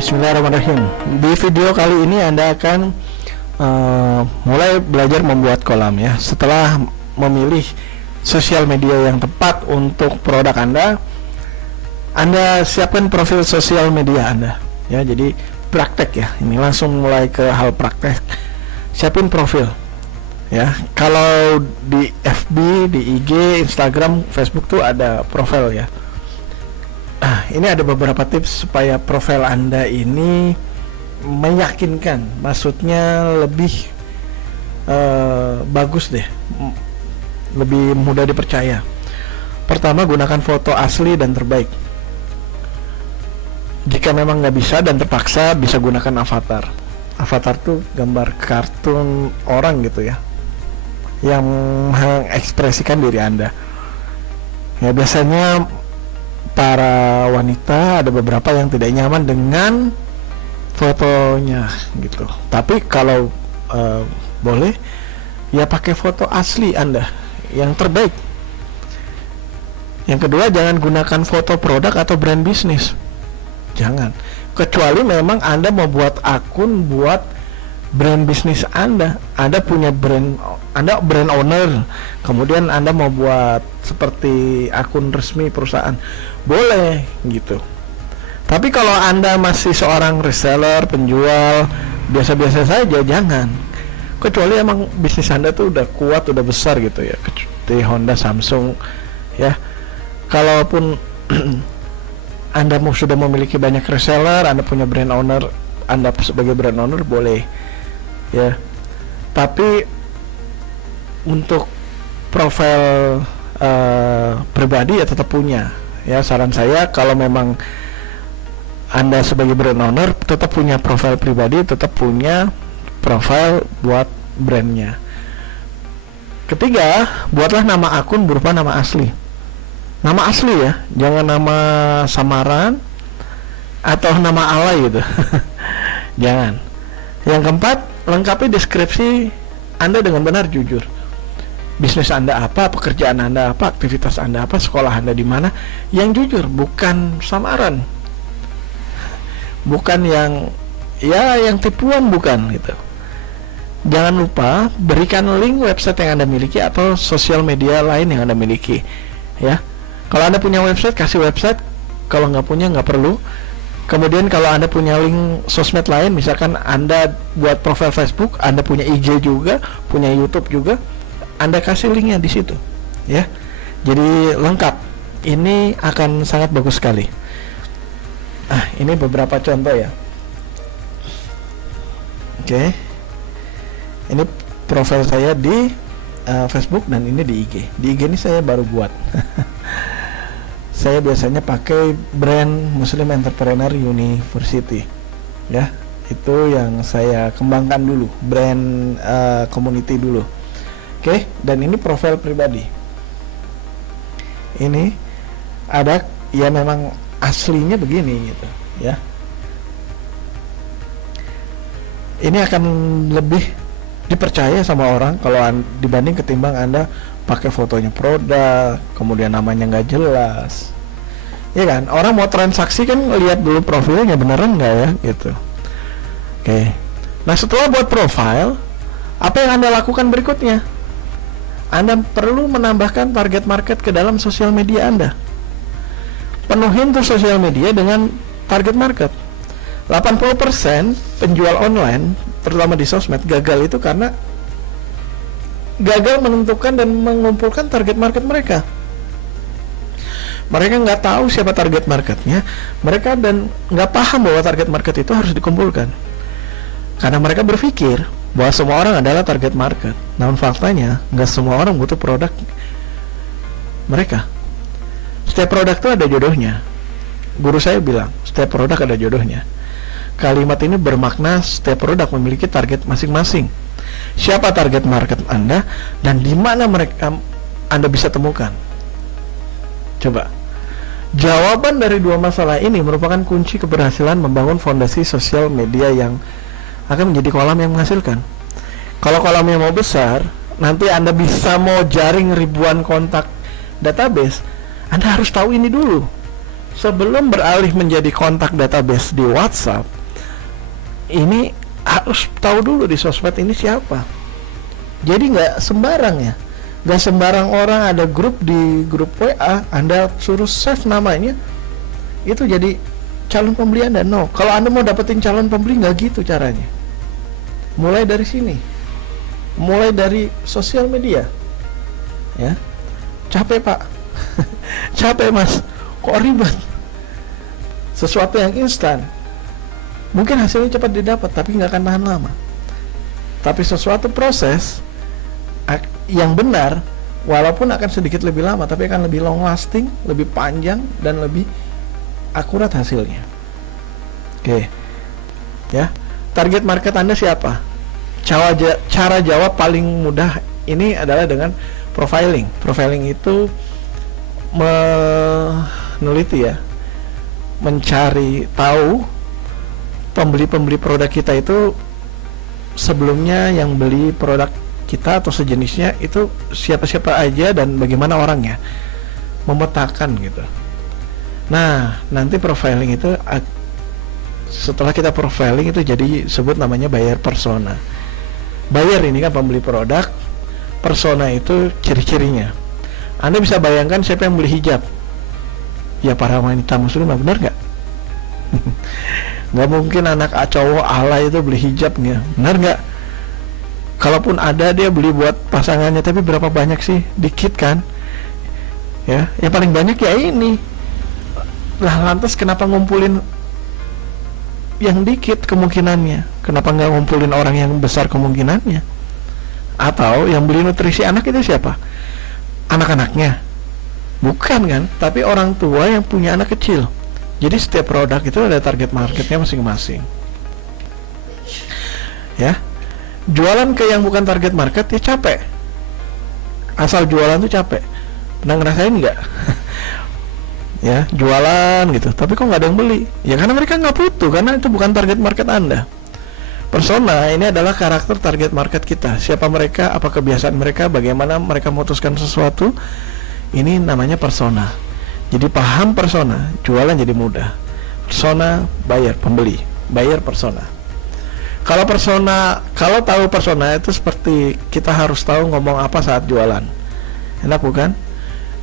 Bismillahirrahmanirrahim. Di video kali ini Anda akan mulai belajar membuat kolam ya. Setelah memilih sosial media yang tepat untuk produk Anda siapkan profil sosial media Anda ya. Jadi praktek ya. Ini langsung mulai ke hal praktek. Siapin profil ya. Kalau di FB, di IG, Instagram, Facebook tuh ada profil ya. Ini ada beberapa tips supaya profil Anda ini meyakinkan, maksudnya lebih bagus deh, lebih mudah dipercaya. Pertama, gunakan foto asli dan terbaik. Jika memang nggak bisa dan terpaksa, bisa gunakan avatar. Avatar tuh gambar kartun orang gitu ya, yang mengekspresikan diri Anda. Ya, biasanya para wanita ada beberapa yang tidak nyaman dengan fotonya gitu. Tapi kalau boleh ya pakai foto asli Anda yang terbaik. Yang kedua, jangan gunakan foto produk atau brand bisnis. Jangan. Kecuali memang Anda mau buat akun buat brand bisnis Anda punya brand, Anda brand owner, kemudian Anda mau buat seperti akun resmi perusahaan, boleh gitu. Tapi kalau Anda masih seorang reseller, penjual biasa-biasa saja, jangan. Kecuali emang bisnis Anda tuh udah kuat, udah besar gitu ya, seperti Honda, Samsung ya. Kalaupun Anda sudah memiliki banyak reseller, Anda punya brand owner, Anda sebagai brand owner boleh ya. Tapi untuk profil pribadi ya tetap punya ya. Saran saya, kalau memang Anda sebagai brand owner tetap punya profil pribadi, tetap punya profil buat brandnya. Ketiga, buatlah nama akun berupa nama asli. Nama asli ya, jangan nama samaran atau nama alay gitu. Jangan. Yang keempat, lengkapi deskripsi Anda dengan benar, jujur. Bisnis Anda apa, pekerjaan Anda apa, aktivitas Anda apa, sekolah Anda di mana, yang jujur, bukan samaran. Bukan yang tipuan, bukan gitu. Jangan lupa berikan link website yang Anda miliki atau sosial media lain yang Anda miliki ya. Kalau Anda punya website, kasih website. Kalau nggak punya, nggak perlu. Kemudian kalau Anda punya link sosmed lain, misalkan Anda buat profil Facebook, Anda punya IG juga, punya YouTube juga, Anda kasih linknya di situ ya. Jadi lengkap. Ini akan sangat bagus sekali. Ini beberapa contoh ya. Oke. Ini profil saya di Facebook dan ini di IG. Di IG ini saya baru buat. Saya biasanya pakai brand Muslim Entrepreneur University ya. Itu yang saya kembangkan dulu, brand community dulu. Oke, dan ini profil pribadi. Ini ada ya, memang aslinya begini gitu ya. Ini akan lebih dipercaya sama orang kalau dibanding ketimbang Anda pakai fotonya produk, kemudian namanya nggak jelas, ya kan? Orang mau transaksi kan lihat dulu profilnya beneran nggak ya, gitu. Oke. Nah, setelah buat profile, apa yang Anda lakukan berikutnya? Anda perlu menambahkan target market ke dalam sosial media Anda. Penuhin tuh sosial media dengan target market. 80% penjual online, terutama di sosmed, gagal itu karena gagal menentukan dan mengumpulkan target market mereka. Mereka nggak tahu siapa target marketnya, mereka dan nggak paham bahwa target market itu harus dikumpulkan. Karena mereka berpikir bahwa semua orang adalah target market. Namun faktanya nggak semua orang butuh produk mereka. Setiap produk itu ada jodohnya. Guru saya bilang, setiap produk ada jodohnya. Kalimat ini bermakna setiap produk memiliki target masing-masing. Siapa target market Anda dan di mana mereka Anda bisa temukan? Coba. Jawaban dari dua masalah ini merupakan kunci keberhasilan membangun fondasi sosial media yang akan menjadi kolam yang menghasilkan. Kalau kolamnya mau besar, nanti Anda bisa mau jaring ribuan kontak database, Anda harus tahu ini dulu. sebelum beralih menjadi kontak database di WhatsApp, ini harus tahu dulu di sosmed ini siapa. Jadi nggak sembarang ya, nggak sembarang orang ada grup di grup WA Anda suruh save namanya itu jadi calon pembeli Anda. No, kalau Anda mau dapetin calon pembeli nggak gitu caranya. Mulai dari sini, mulai dari sosial media, ya. Capek Pak, capek Mas, kok ribet. Sesuatu yang instan, mungkin hasilnya cepat didapat, tapi nggak akan tahan lama. Tapi sesuatu proses yang benar, walaupun akan sedikit lebih lama, tapi akan lebih long lasting, lebih panjang, dan lebih akurat hasilnya. Oke, ya. Target market Anda siapa? Cara jawab paling mudah ini adalah dengan profiling. Profiling itu meneliti ya, mencari tahu pembeli-pembeli produk kita itu sebelumnya yang beli produk kita atau sejenisnya itu siapa-siapa aja dan bagaimana orangnya, memetakan gitu. Nah, nanti profiling itu setelah kita profiling itu jadi sebut namanya buyer persona. Buyer ini kan pembeli produk, persona itu ciri-cirinya. Anda bisa bayangkan siapa yang beli hijab? Ya para wanita muslimah, benar nggak? Nggak mungkin anak cowok alay itu beli hijabnya, benar nggak? Kalaupun ada dia beli buat pasangannya, tapi berapa banyak sih? Dikit kan? Ya, yang paling banyak ya ini. Lah lantas kenapa ngumpulin yang dikit kemungkinannya? Kenapa nggak ngumpulin orang yang besar kemungkinannya? Atau yang beli nutrisi anak itu siapa? Anak-anaknya? Bukan kan? Tapi orang tua yang punya anak kecil. Jadi setiap produk itu ada target marketnya masing-masing. Ya, jualan ke yang bukan target market ya capek. Asal jualan tuh capek. Pernah ngerasain nggak? Ya, jualan gitu, tapi kok nggak ada yang beli? Ya karena mereka nggak butuh, karena itu bukan target market Anda. Persona ini adalah karakter target market kita. Siapa mereka, apa kebiasaan mereka, bagaimana mereka memutuskan sesuatu. Ini namanya persona. Jadi paham persona, jualan jadi mudah. Persona, buyer, pembeli. Buyer, persona. Kalau tahu persona itu seperti kita harus tahu ngomong apa saat jualan. Enak bukan?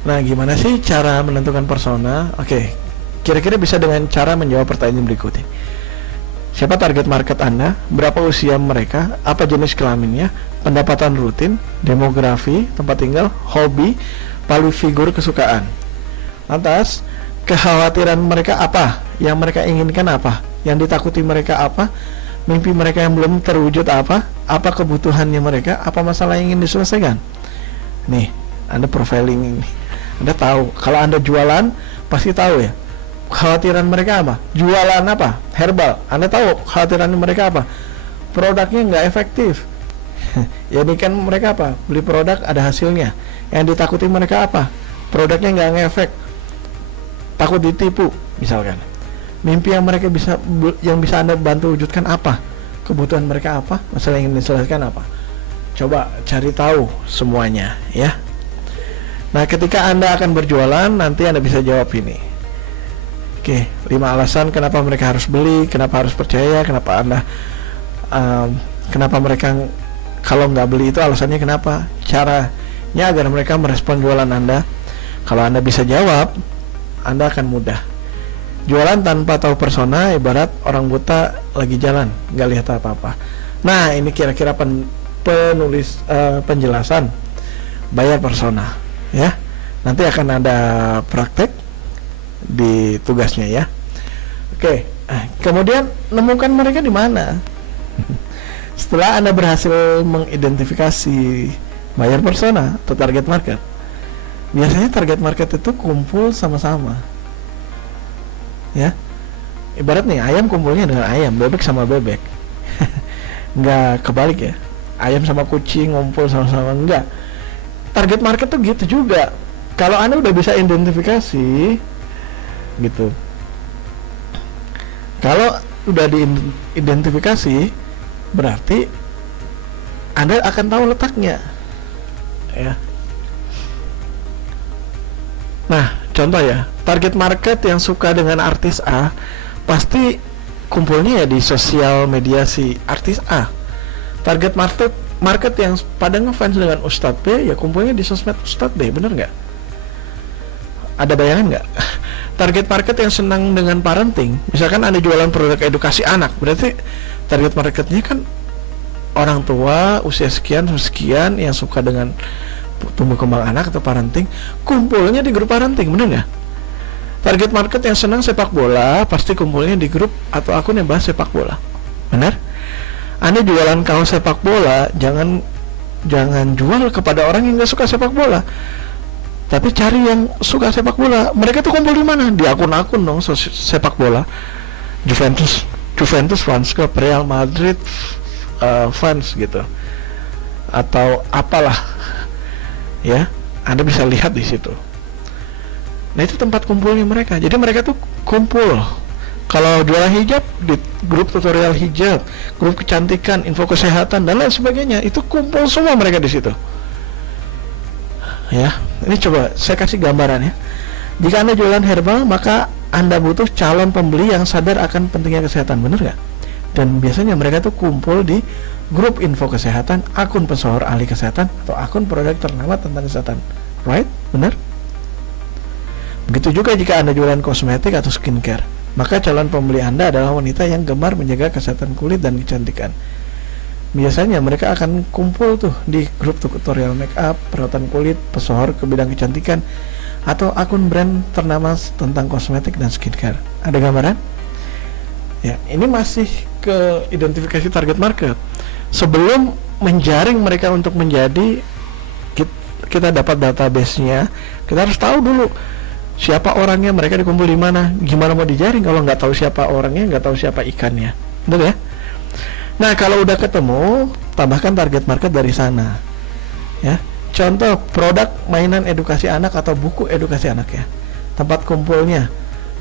Nah, gimana sih cara menentukan persona? Oke, kira-kira bisa dengan cara menjawab pertanyaan berikut ini. Siapa target market Anda? Berapa usia mereka? Apa jenis kelaminnya? Pendapatan rutin? Demografi? Tempat tinggal? Hobi? Palu figur kesukaan? Lantas, kekhawatiran mereka apa? Yang mereka inginkan apa? Yang ditakuti mereka apa? Mimpi mereka yang belum terwujud apa? Apa kebutuhannya mereka? Apa masalah yang ingin diselesaikan? Nih, Anda profiling ini. Anda tahu, kalau Anda jualan pasti tahu ya. Kekhawatiran mereka apa? Jualan apa? Herbal. Anda tahu kekhawatiran mereka apa? Produknya nggak efektif. Ya ini kan mereka apa? Beli produk ada hasilnya. Yang ditakuti mereka apa? Produknya nggak ngefek. Takut ditipu, misalkan. Mimpi yang mereka yang bisa Anda bantu wujudkan apa? Kebutuhan mereka apa? Masalah yang ingin diselesaikan apa? Coba cari tahu semuanya ya. Nah, ketika Anda akan berjualan, nanti Anda bisa jawab ini. Oke, 5 alasan kenapa mereka harus beli, kenapa harus percaya, kenapa kenapa mereka kalau nggak beli itu alasannya kenapa, caranya agar mereka merespon jualan Anda. Kalau Anda bisa jawab, Anda akan mudah. Jualan tanpa tahu persona ibarat orang buta lagi jalan, nggak lihat apa-apa. Nah, ini kira-kira penjelasan buyer persona. Ya, nanti akan ada praktek di tugasnya ya. Oke, kemudian nemukan mereka di mana? Setelah Anda berhasil mengidentifikasi buyer persona atau target market, biasanya target market itu kumpul sama-sama. Ya, ibarat nih ayam kumpulnya dengan ayam, bebek sama bebek. Nggak kebalik ya, ayam sama kucing ngumpul sama-sama, enggak. Target market tuh gitu juga. Kalau Anda udah bisa identifikasi gitu, kalau udah diidentifikasi berarti Anda akan tahu letaknya ya. Nah, contoh ya, target market yang suka dengan artis A pasti kumpulnya ya di sosial media si artis A. Target market yang pada ngefans dengan Ustadz B ya kumpulnya di sosmed Ustadz B, bener nggak? Ada bayangan nggak? Target market yang senang dengan parenting, misalkan Anda jualan produk edukasi anak, berarti target marketnya kan orang tua usia sekian yang suka dengan tumbuh kembang anak atau parenting, kumpulnya di grup parenting, bener nggak? Target market yang senang sepak bola pasti kumpulnya di grup atau akun yang bahas sepak bola, benar? Anda jualan kaos sepak bola, jangan jual kepada orang yang nggak suka sepak bola, tapi cari yang suka sepak bola. Mereka tuh kumpul di mana? Di akun-akun dong sepak bola. Juventus fans Club, Real Madrid fans gitu, atau apalah ya, Anda bisa lihat di situ. Nah, itu tempat kumpulnya mereka. Jadi mereka tuh kumpul. Kalau jualan hijab di grup tutorial hijab, grup kecantikan, info kesehatan dan lain sebagainya, itu kumpul semua mereka di situ. Ya, ini coba saya kasih gambaran ya. Jika Anda jualan herbal, maka Anda butuh calon pembeli yang sadar akan pentingnya kesehatan, benar nggak? Dan biasanya mereka tuh kumpul di grup info kesehatan, akun pesohor ahli kesehatan, atau akun produk ternama tentang kesehatan, right? Benar? Begitu juga jika Anda jualan kosmetik atau skincare, maka calon pembeli Anda adalah wanita yang gemar menjaga kesehatan kulit dan kecantikan. Biasanya mereka akan kumpul tuh di grup tutorial make up, perawatan kulit, pesohor ke bidang kecantikan, atau akun brand ternama tentang kosmetik dan skincare. Ada gambaran? Ya, ini masih ke identifikasi target market. Sebelum menjaring mereka untuk menjadi, kita dapat database-nya, kita harus tahu dulu siapa orangnya, mereka dikumpul di mana. Gimana mau dijaring kalau nggak tahu siapa orangnya, nggak tahu siapa ikannya, betul ya? Nah, kalau udah ketemu, tambahkan target market dari sana. Ya, contoh produk mainan edukasi anak atau buku edukasi anak ya. Tempat kumpulnya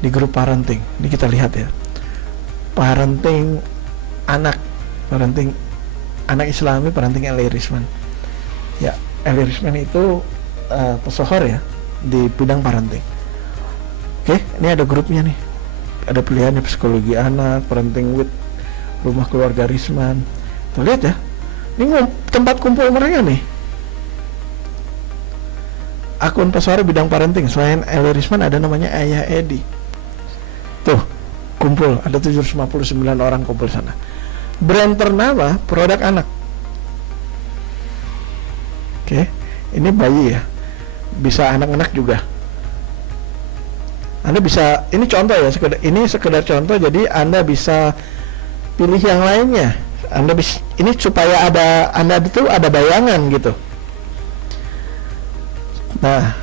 di grup parenting. Ini kita lihat ya. Parenting anak Islami, parenting Eli Risman. Ya, Eli Risman itu pesohor ya di bidang parenting. Oke, ini ada grupnya nih. Ada pilihannya psikologi anak, parenting with, rumah keluarga Risman. Tuh lihat ya. Ini tempat kumpul mereka nih. Akun pesohor bidang parenting selain Eli Risman ada namanya Ayah Edi. Tuh, kumpul, ada 759 orang kumpul sana. Brand ternama produk anak. Oke, ini bayi ya. Bisa anak-anak juga. Anda bisa, ini contoh ya, sekedar contoh, jadi Anda bisa pilih yang lainnya. Anda bisa, ini supaya Anda itu ada bayangan gitu. Nah,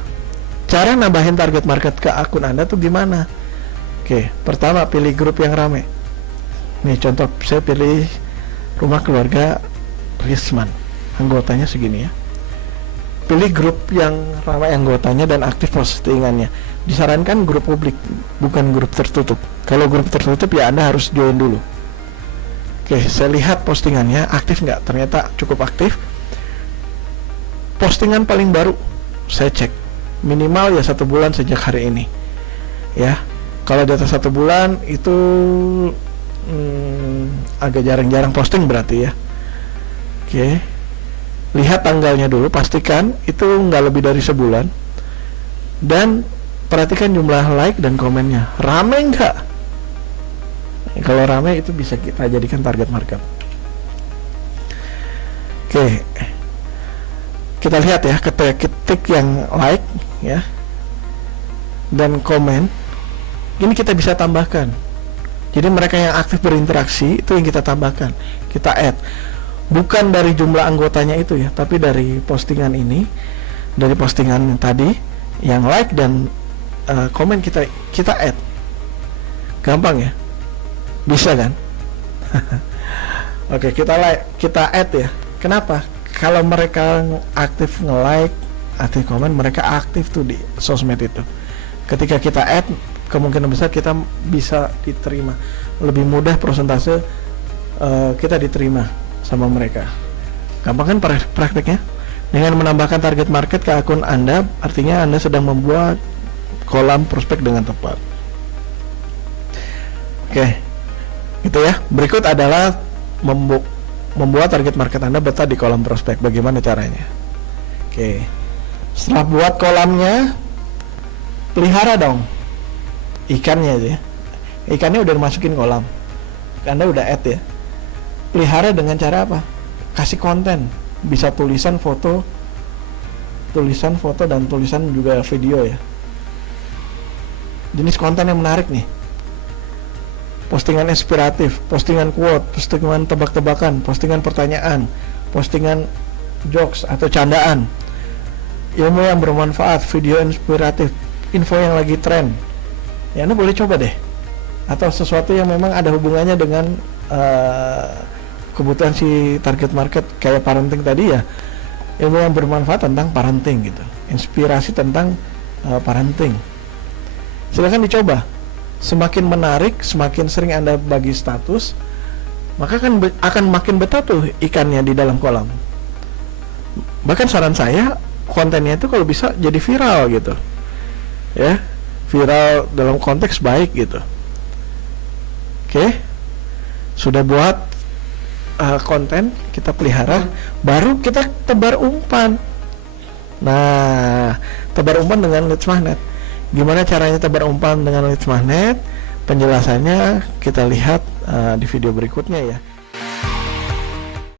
cara nambahin target market ke akun Anda tuh gimana? Oke, pertama pilih grup yang rame. Nih contoh, saya pilih rumah keluarga Risman, anggotanya segini ya. Pilih grup yang ramai anggotanya dan aktif postingannya. Disarankan grup publik, bukan grup tertutup. Kalau grup tertutup ya Anda harus join dulu. Oke, saya lihat postingannya aktif nggak? Ternyata cukup aktif. Postingan paling baru saya cek, minimal ya 1 bulan sejak hari ini. Ya, kalau di atas 1 bulan itu agak jarang-jarang posting berarti ya. Oke, lihat tanggalnya dulu, pastikan itu nggak lebih dari sebulan, dan perhatikan jumlah like dan komennya, rame nggak? Kalau rame itu bisa kita jadikan target market. Oke, kita lihat ya, ketik yang like ya dan komen, ini kita bisa tambahkan. Jadi mereka yang aktif berinteraksi itu yang kita tambahkan, kita add. Bukan dari jumlah anggotanya itu ya, tapi dari postingan ini, dari postingan yang tadi, yang like dan komen kita add. Gampang ya, bisa kan? Oke, kita add ya. Kenapa? Kalau mereka aktif nge-like, aktif komen, mereka aktif tuh di sosmed itu. Ketika kita add, kemungkinan besar kita bisa diterima, lebih mudah persentase kita diterima sama mereka. Gampang kan prakteknya? Dengan menambahkan target market ke akun Anda, artinya Anda sedang membuat kolam prospek dengan tepat. Oke, gitu ya. Berikut adalah membuat target market Anda betah di kolam prospek. Bagaimana caranya? Oke, setelah buat kolamnya, pelihara dong ikannya aja. Ikannya udah dimasukin kolam, Anda udah add ya. Pelihara dengan cara apa? Kasih konten, bisa tulisan, foto, dan tulisan juga video ya. Jenis konten yang menarik nih, postingan inspiratif, postingan quote, postingan tebak-tebakan, postingan pertanyaan, postingan jokes atau candaan, ilmu yang bermanfaat, video inspiratif, info yang lagi tren. Ya, Anda boleh coba deh. Atau sesuatu yang memang ada hubungannya dengan kebutuhan si target market, kayak parenting tadi ya, ilmu yang bermanfaat tentang parenting gitu, inspirasi tentang parenting. Silakan dicoba. Semakin menarik, semakin sering Anda bagi status, maka akan makin betah tuh ikannya di dalam kolam. Bahkan saran saya, kontennya itu kalau bisa jadi viral gitu ya, viral dalam konteks baik gitu. Oke, sudah buat konten, kita pelihara, baru kita tebar umpan. Nah, tebar umpan dengan leads magnet. Gimana caranya tebar umpan dengan leads magnet? Penjelasannya kita lihat di video berikutnya ya.